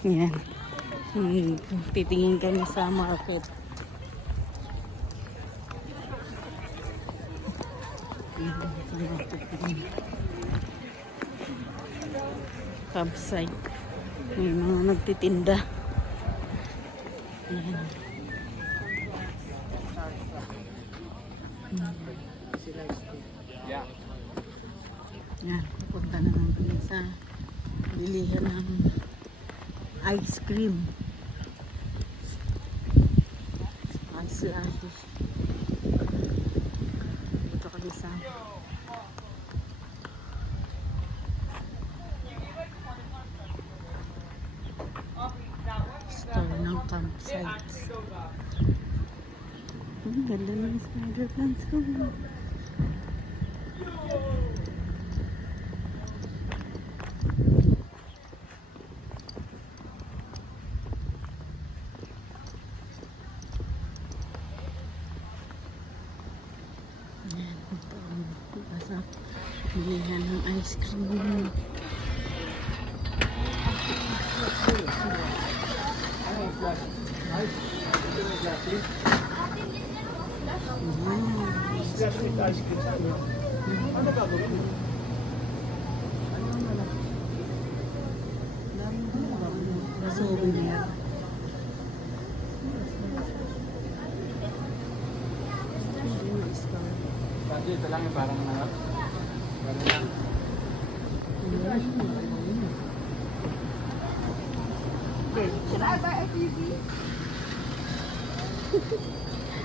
Yan. Titingin kami sa market. Campsite. May mga nagtitinda. Yan. Yan. Pupunta naman kami sa bilihan ng ice cream. Ice lashes. Dito kami sa store ng campsites. Ang ganda ng spider plants ko. Ayan, ito ang nasa bilihan ng ice cream. Souvenir. Ito lang yung parang nanap. Parang lang.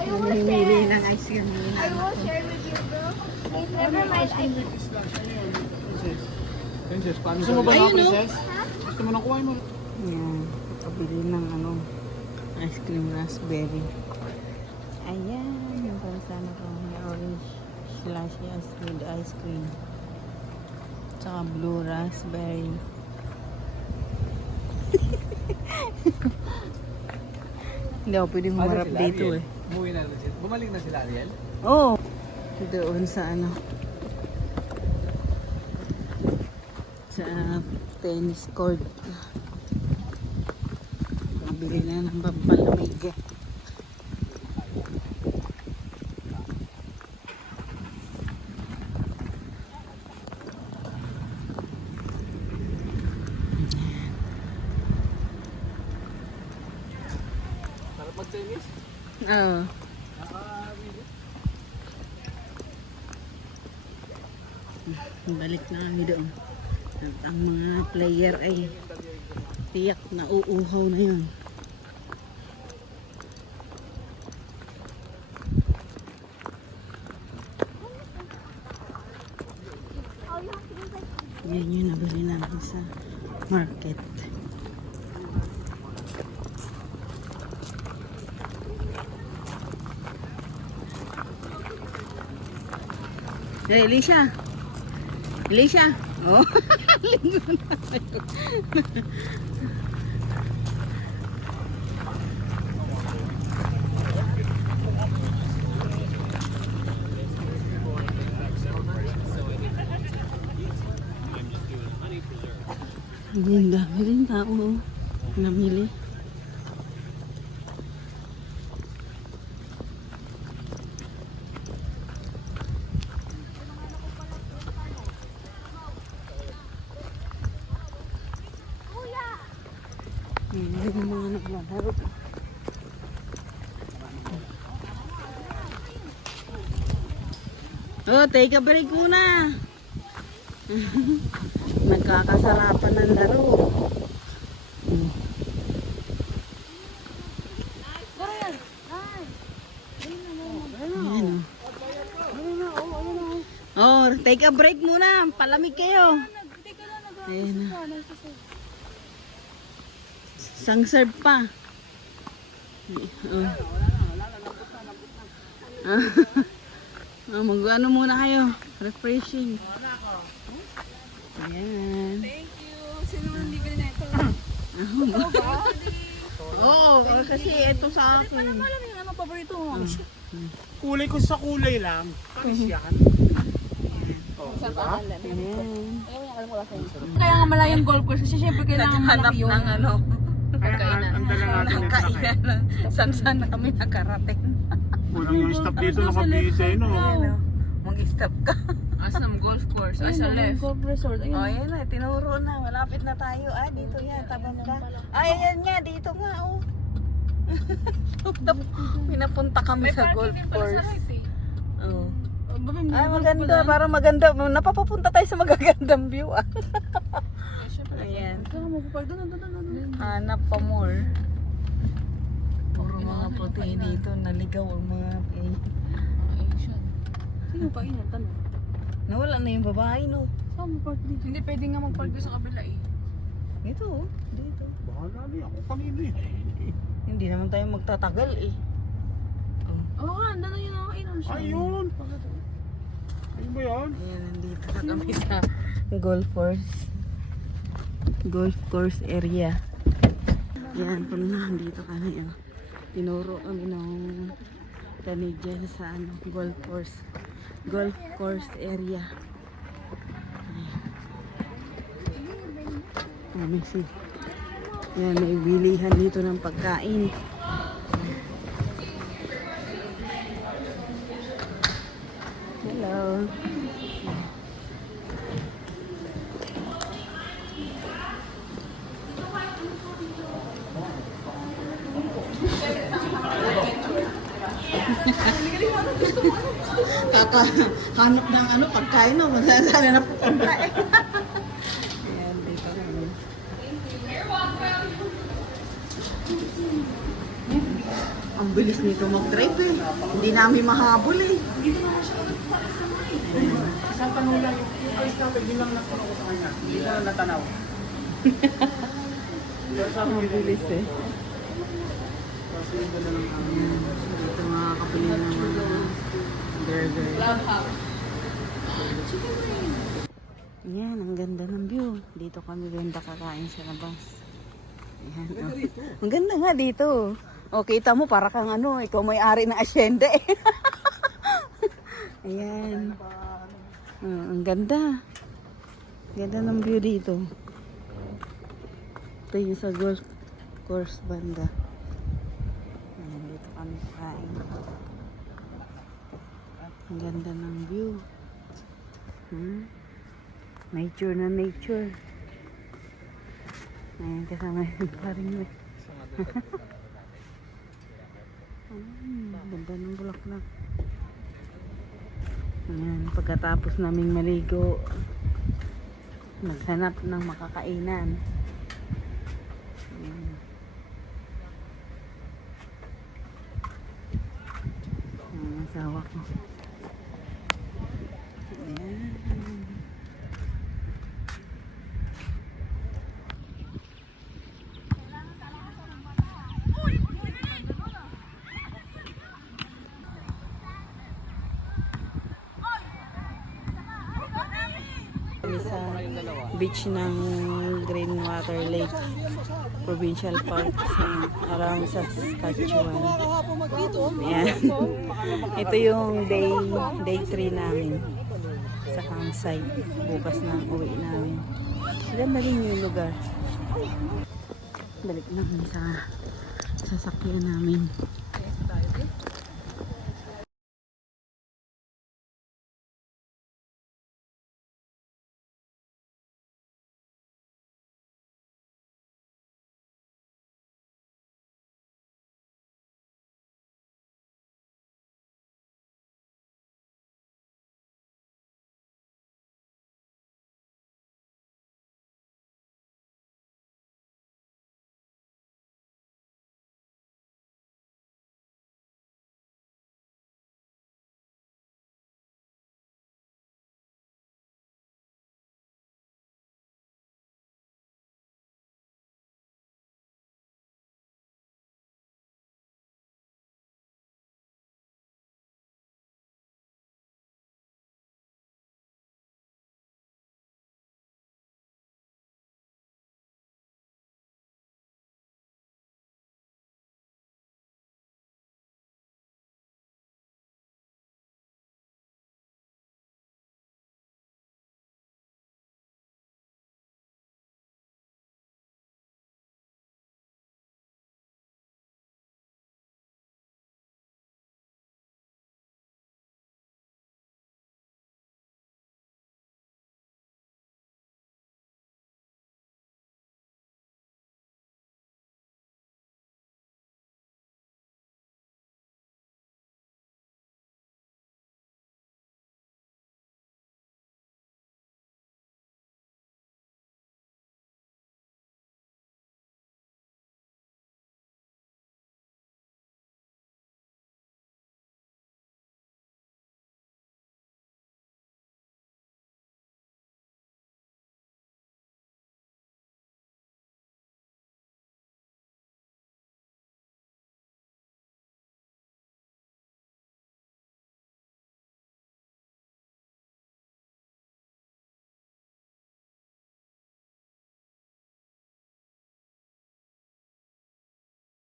Namimili ng ice cream. I will share with you, bro. Never mind. Princess, paano gusto mo ba na, princess? Gusto mo na kuhain mo? Yan. Kabili ng ice cream raspberry. Ayan. Yung pansana ko. May orange slashes with ice cream. Tsaka blue raspberry. Hindi ako pwede humarap dito eh. Umuwi na sila. Bumalik na sila, Ariel? Oo. Oh, doon sa sa tennis court. Nabili na ng pampalamig. Sarap mag-Chinese? Oo. Balik na kami doon. At ang mga player ay tiyak na uuhaw na yun. Yan yung nabili namin sa market. Hey, Alicia. Alicia. Oh. Linggo na tayo. Ang dami rin tao. Namili. Hindi yung mga naglalaro. Oh, take a break muna. Nagkakasarapan ng laro. Ayan, oh, take a break muna. Palamig kayo. Ayan. Sang serve pa. Mag-ano muna kayo. Refreshing. Ayan. Thank you. Sino man bibili na ito? Oo, kasi ito sa akin. Alam mo yung ano paborito mo? Kulay ko sa kulay lang. Panis yan. Oh, diba? Ayan. Kaya nga malayang golf course kasi syempre kailangan malaki yun. Hanap ng pagkainan. Ang dala natin yung sakay. Kainan. Saan na kami nakarating? Kulang yung stop dito, nakabise, no? Ayan, oh. Mag-stop ka. Asam golf course. Asa left. Golf resort. Ayun. Oh, yan na. Tinuro na. Malapit na tayo. Ah, dito yan. Tabang ka. Ay, ayan nga. Dito nga, oh. Pinapunta kami sa golf course. Oh. Ay, maganda. Parang maganda. Napapapunta tayo sa magagandang view, ah. Ayan. Saan ka magpapark? Doon. Hanap pa more. Puro mga puti dito. Naligaw ang mga Sino pa inyan? Tanong. Nawala na yung babae, no? Saan mo park dito? Hindi pwede nga mag-park doon sa kabila eh. Ito, oh. Dito. Bahala niya, ako kanino eh. Hindi naman tayo magtatagal, eh. Oo nga, na yun ako inom siya. Ayun! Ayun ba yan? Ayan, nandito na kami sa golf course. Golf course area. Yan, kung nandito kami, oh. Tinuro kami ng Canadian sa golf course. Golf course area. Ayan. May yan, may bilihan dito ng pagkain. Hello. Kakahanap ng ano, pagkain no, masasala na pupunta eh. Ayan, dito kami. Ang bilis nito mag-drive eh. Hindi namin mahabol eh. Isang tanong lang, yung price natin, yun lang nagtanong ko sa kanya. Hindi ko na natanaw. Ang bilis eh. Kasi yung dala ng Dito makakapili ng mga burger. Ayan, ang ganda ng view. Dito kami ganda kakain sa labas. Ayan, oh. Ang ganda nga dito. O, kita mo para kang ano, ikaw may ari ng asyenda eh. Ayan. Ang ganda. Ganda ng view dito. Ito yung sa golf course banda. Ayan, dito kami kain. Ang ganda ng view. Nature na nature. Ayan, kasama yung paring mo. Ganda ng bulaklak. Ayan, pagkatapos naming maligo, naghanap ng makakainan. Ayan. Ang asawa ko. Ayan. Kami sa beach ng Greenwater Lake Provincial Park around sa Saskatchewan. Ayan. Ito yung day 3 namin sa campsite. Bukas na ang uwi namin. Ganda rin yung lugar. Balik namin sa sasakyan namin.